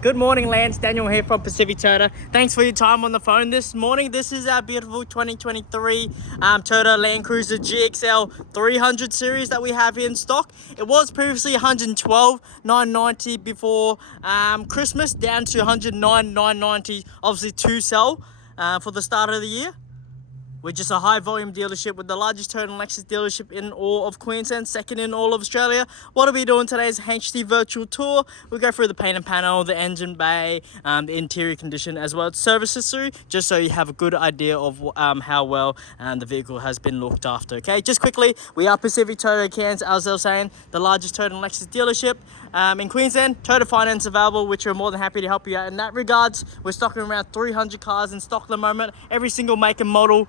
Good morning, Lance. Daniel here from Pacific Toyota. Thanks for your time on the phone this morning. This is our beautiful 2023 Toyota Landcruiser GXL 300 series that we have here in stock. It was previously 112,990 before Christmas, down to 109,990, obviously to sell for the start of the year. We're just a high volume dealership with the largest Toyota and Lexus dealership in all of Queensland, second in all of Australia. What are we doing today is HD virtual tour. We'll go through the paint and panel, the engine bay, the interior condition, as well as service history, just so you have a good idea of how well the vehicle has been looked after. Okay, just quickly, we are Pacific Toyota Cairns, as I was saying, the largest Toyota and Lexus dealership in Queensland. Toyota finance available, which we're more than happy to help you out in that regards. We're stocking around 300 cars in stock at the moment, every single make and model.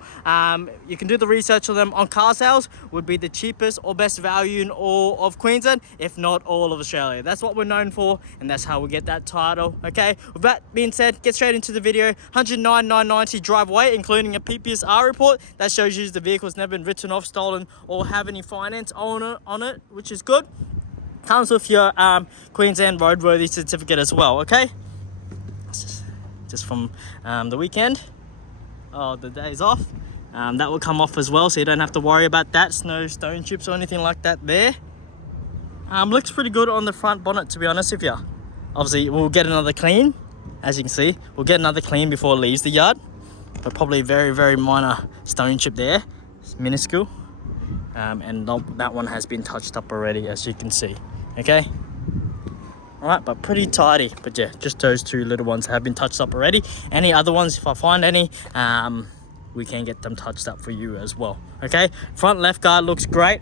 You can do the research on them on car sales. Would be the cheapest or best value in all of Queensland, if not all of Australia. That's what we're known for, and that's how we get that title. Okay, with that being said, get straight into the video. 109,990 drive away, including a PPSR report that shows you the vehicle's never been written off, stolen, or have any finance on it, which is good. Comes with your Queensland roadworthy certificate as well. Okay, just from the weekend. Oh, the day's off. That will come off as well, so you don't have to worry about that. No stone chips or anything like that there. Looks pretty good on the front bonnet, to be honest with you. Obviously, we'll get another clean. As you can see, we'll get another clean before it leaves the yard. But probably very, very minor stone chip there. It's minuscule. And that one has been touched up already, as you can see. Okay? Alright, but pretty tidy. But yeah, just those two little ones have been touched up already. Any other ones, if I find any, we can get them touched up for you as well. Okay, front left guard looks great.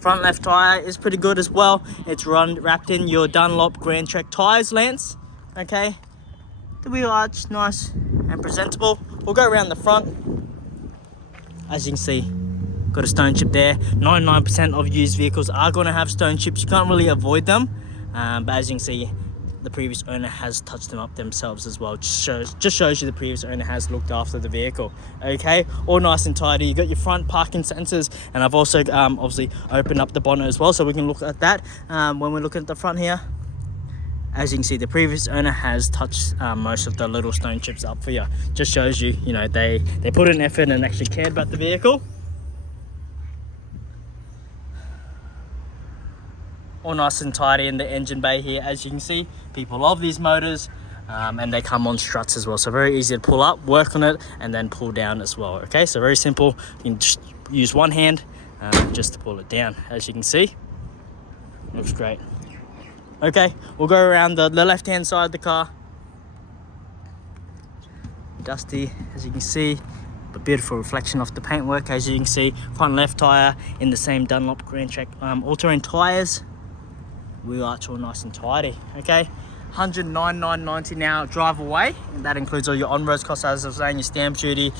Front left tire is pretty good as well. It's wrapped in your Dunlop Grand Trek tires, Lance. Okay, the wheel arch, nice and presentable. We'll go around the front. As you can see, got a stone chip there. 99% of used vehicles are going to have stone chips. You can't really avoid them, but as you can see, the previous owner has touched them up themselves as well. Just shows you the previous owner has looked after the vehicle. Okay, all nice and tidy. You got your front parking sensors, and I've also obviously opened up the bonnet as well, so we can look at that when we're looking at the front here. As you can see, the previous owner has touched most of the little stone chips up for you. Just shows you, you know, they put in effort and actually cared about the vehicle. All nice and tidy in the engine bay here. As you can see, people love these motors, and they come on struts as well, so very easy to pull up, work on it, and then pull down as well. Okay, so very simple. You can just use one hand just to pull it down. As you can see, looks great. Okay, we'll go around the left hand side of the car. Dusty, as you can see, but beautiful reflection off the paintwork. As you can see, front left tire in the same Dunlop Grand Trek all-terrain tires. Wheel arch all nice and tidy. Okay, 109,990 now drive away, and that includes all your on-road costs, as I was saying, your stamp duty,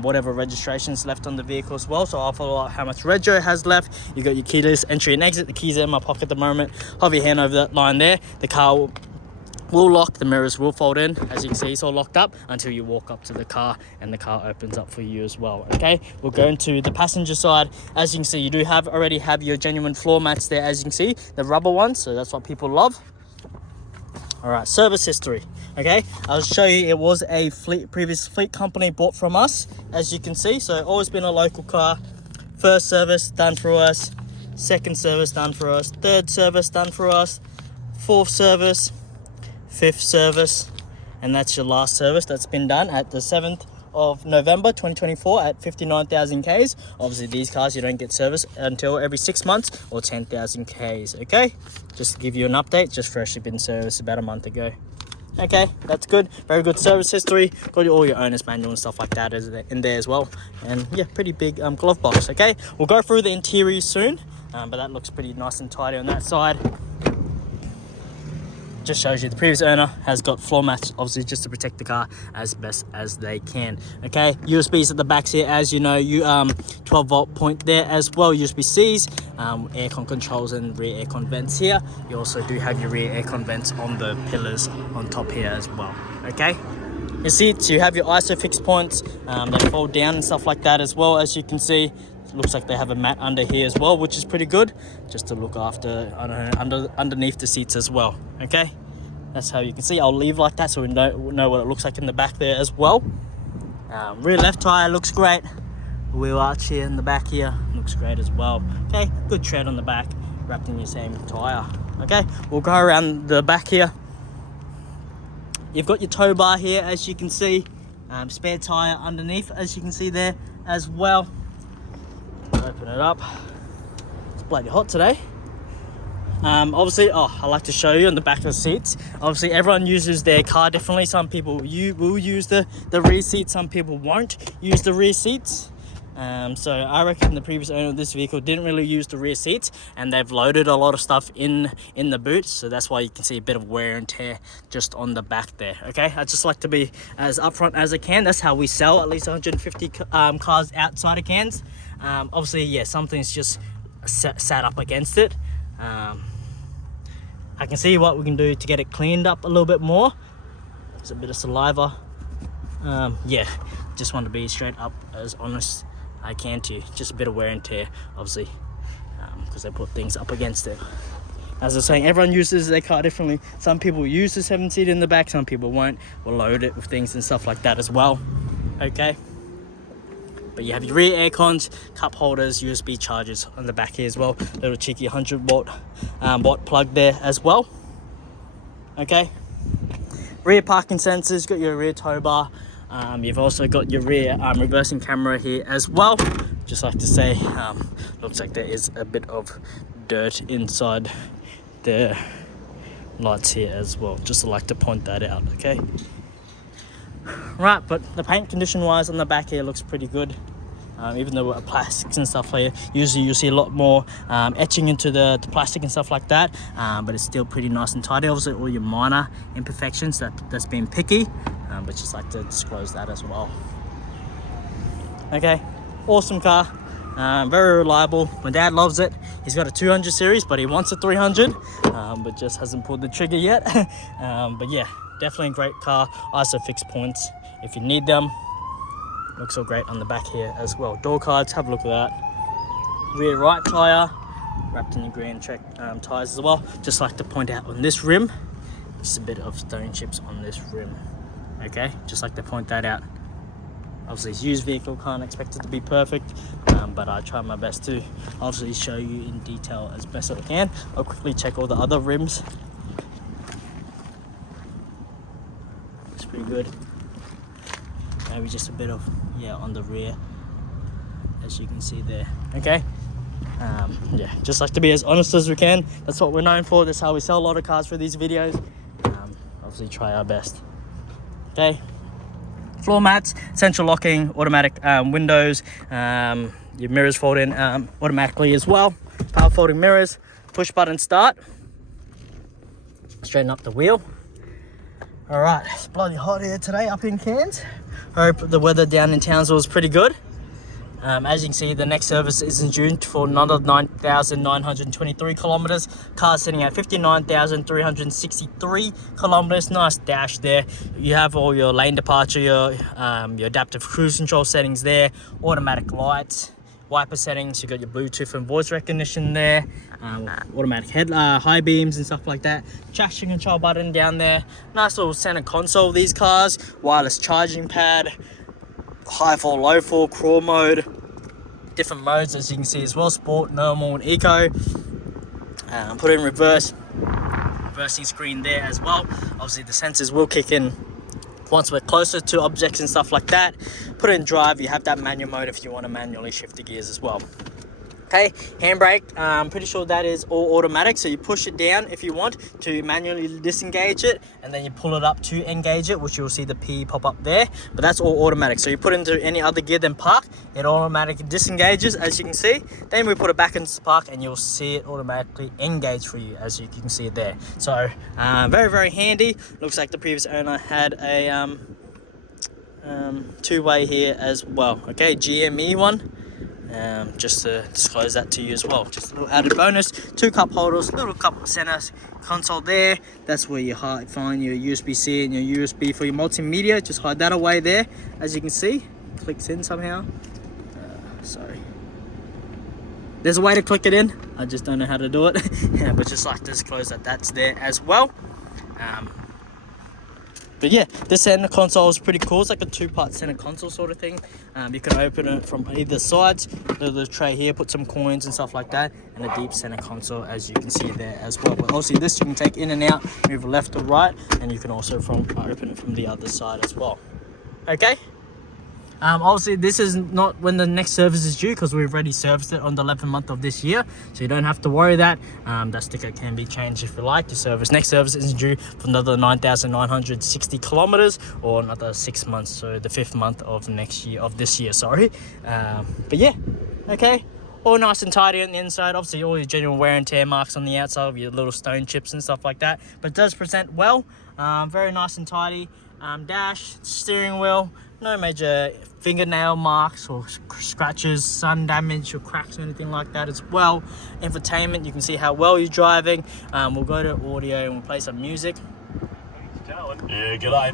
whatever registrations left on the vehicle as well. So I'll follow up how much rego has left. You got your keyless entry and exit. The keys are in my pocket at the moment. Hover your hand over that line there. The car will lock, the mirrors will fold in. As you can see, it's all locked up until you walk up to the car, and the car opens up for you as well. Okay, we'll go into the passenger side. As you can see, you do already have your genuine floor mats there, as you can see, the rubber ones, so that's what people love. All right, service history. Okay, I'll show you, it was a previous fleet company bought from us, as you can see. So always been a local car. First service done for us, second service done for us, third service done for us, fourth service, fifth service, and that's your last service that's been done at the 7th of November 2024 at 59,000 Ks. Obviously these cars you don't get service until every 6 months or 10,000 Ks. Okay, just to give you an update, just freshly been serviced about a month ago. Okay, that's good. Very good service history. Got all your owner's manual and stuff like that in there as well. And yeah, pretty big glove box. Okay, we'll go through the interior soon, but that looks pretty nice and tidy on that side. Just shows you the previous owner has got floor mats, obviously just to protect the car as best as they can. Okay, USBs at the backs here, as you know, you 12 volt point there as well, USB-Cs, aircon controls and rear aircon vents here. You also do have your rear aircon vents on the pillars on top here as well. Okay, your seats, you have your ISO fixed points, they fold down and stuff like that as well. As you can see, looks like they have a mat under here as well, which is pretty good, just to look after underneath the seats as well. Okay, That's how you can see. I'll leave like that so we know what it looks like in the back there as well. Rear left tire looks great. Wheel arch here in the back here looks great as well. Okay, good tread on the back, wrapped in your same tire. Okay, we'll go around the back here. You've got your tow bar here, as you can see. Spare tire underneath, as you can see there as well. Open it up. It's bloody hot today. Obviously, I like to show you on the back of the seats. Obviously, everyone uses their car differently. Some people will use the rear seat, some people won't use the rear seats. So I reckon the previous owner of this vehicle didn't really use the rear seats, and they've loaded a lot of stuff in the boot, so that's why you can see a bit of wear and tear just on the back there. Okay, I just like to be as upfront as I can. That's how we sell at least 150 cars outside of Cairns. Obviously, yeah, something's just sat up against it. I can see what we can do to get it cleaned up a little bit more. There's a bit of saliva. Yeah, just want to be straight up as honest I can to you. Just a bit of wear and tear, obviously, because they put things up against it. As I was saying, everyone uses their car differently. Some people use the 7-seater in the back, some people won't. We'll load it with things and stuff like that as well. Okay, but you have your rear air cons, cup holders, USB chargers on the back here as well. Little cheeky 100 watt plug there as well. Okay, rear parking sensors, got your rear tow bar. You've also got your rear reversing camera here as well. Just like to say, looks like there is a bit of dirt inside the lights here as well. Just like to point that out. Okay, right, but the paint condition wise on the back here looks pretty good. Even though with plastics and stuff here, usually you'll see a lot more etching into the plastic and stuff like that, but it's still pretty nice and tidy. Obviously all your minor imperfections that's been picky, but just like to disclose that as well. Okay, awesome car, very reliable. My dad loves it. He's got a 200 series, but he wants a 300, but just hasn't pulled the trigger yet. But yeah, definitely a great car. ISO fixed points if you need them. Looks all great on the back here as well. Door cards, have a look at that. Rear right tyre, wrapped in the green check tyres as well. Just like to point out on this rim, just a bit of stone chips on this rim. Okay, just like to point that out. Obviously it's used vehicle, can't expect it to be perfect, but I try my best to obviously show you in detail as best as I can. I'll quickly check all the other rims. It's pretty good. Maybe just a bit of, yeah, on the rear, as you can see there. Okay, yeah, just like to be as honest as we can. That's what we're known for. That's how we sell a lot of cars for these videos. Obviously try our best. Okay, floor mats, central locking, automatic windows, your mirrors fold in automatically as well, power folding mirrors, push button start, straighten up the wheel. All right, it's bloody hot here today up in Cairns. Hope the weather down in Townsville is pretty good. As you can see, the next service is in June for another 9,923 kilometers. Car sitting at 59,363 kilometers. Nice dash there. You have all your lane departure, your adaptive cruise control settings there, automatic lights, wiper settings. You got your Bluetooth and voice recognition there, automatic high beams and stuff like that. Traction control button down there. Nice little center console. These cars, wireless charging pad, high fall, low fall, crawl mode, different modes as you can see as well, sport, normal and eco. Put in reversing screen there as well. Obviously the sensors will kick in once we're closer to objects and stuff like that. Put in drive, you have that manual mode if you want to manually shift the gears as well. Okay, handbrake, I'm pretty sure that is all automatic, so you push it down if you want to manually disengage it, and then you pull it up to engage it, which you'll see the P pop up there, but that's all automatic. So you put into any other gear than park, it automatically disengages, as you can see. Then we put it back into park and you'll see it automatically engage for you, as you can see it there. So very, very handy. Looks like the previous owner had a two-way here as well. Okay, GME one. Just to disclose that to you as well, just a little added bonus. 2 cup holders, little cup center console there. That's where you find your USB-C and your USB for your multimedia. Just hide that away there, as you can see. Clicks in somehow. Sorry, there's a way to click it in, I just don't know how to do it. Yeah, but just like to disclose that that's there as well. But yeah, this center console is pretty cool. It's like a two-part center console sort of thing. You can open it from either sides. The tray here, put some coins and stuff like that, and a deep center console, as you can see there as well. But obviously this you can take in and out, move left or right, and you can also open it from the other side as well. Okay. Obviously this is not when the next service is due, because we've already serviced it on the 11th month of this year, so you don't have to worry that. That sticker can be changed if you like. The next service isn't due for another 9,960 kilometers or another 6 months, so the 5th month of this year, sorry. But yeah, okay, all nice and tidy on the inside. Obviously all your genuine wear and tear marks on the outside of your little stone chips and stuff like that, but it does present well. Very nice and tidy. Dash, steering wheel, no major fingernail marks or scratches, sun damage or cracks or anything like that as well. Infotainment, you can see how well you're driving. We'll go to audio and we'll play some music. Yeah, g'day.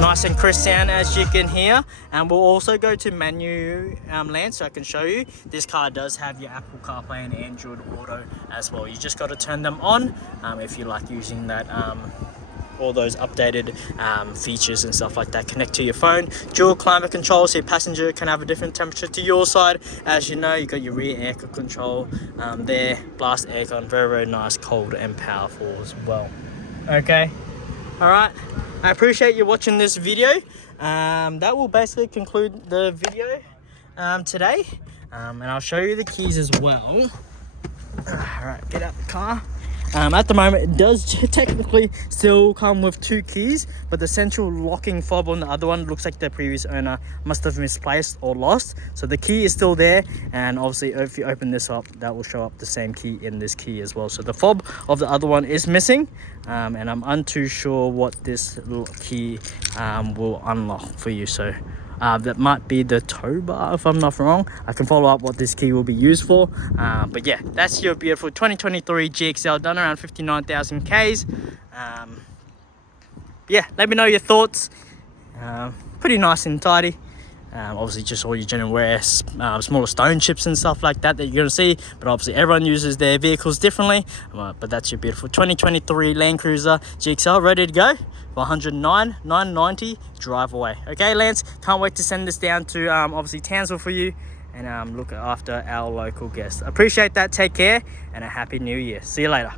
Nice and crisp sound, as you can hear. And we'll also go to menu land, so I can show you. This car does have your Apple CarPlay and Android Auto as well. You just got to turn them on if you like using that. All those updated features and stuff like that. Connect to your phone. Dual climate control, so your passenger can have a different temperature to your side. As you know, you got your rear air control there. Blast aircon, very, very nice, cold and powerful as well. Okay, all right. I appreciate you watching this video. That will basically conclude the video today. And I'll show you the keys as well. All right, get out the car. At the moment, it does technically still come with 2 keys, but the central locking fob on the other one looks like the previous owner must have misplaced or lost. So the key is still there, and obviously if you open this up, that will show up the same key in this key as well. So the fob of the other one is missing, and I'm untoo sure what this little key will unlock for you. So that might be the tow bar, if I'm not wrong. I can follow up what this key will be used for. But yeah, that's your beautiful 2023 GXL, done around 59,000 Ks. Yeah, let me know your thoughts. Pretty nice and tidy. Obviously just all your genuine wear, smaller stone chips and stuff like that you're going to see, but obviously everyone uses their vehicles differently. But that's your beautiful 2023 Land Cruiser GXL, ready to go for 109,990 drive away. Okay, Lance, can't wait to send this down to obviously Townsville for you, and look after our local guests. Appreciate that. Take care and a happy new year. See you later.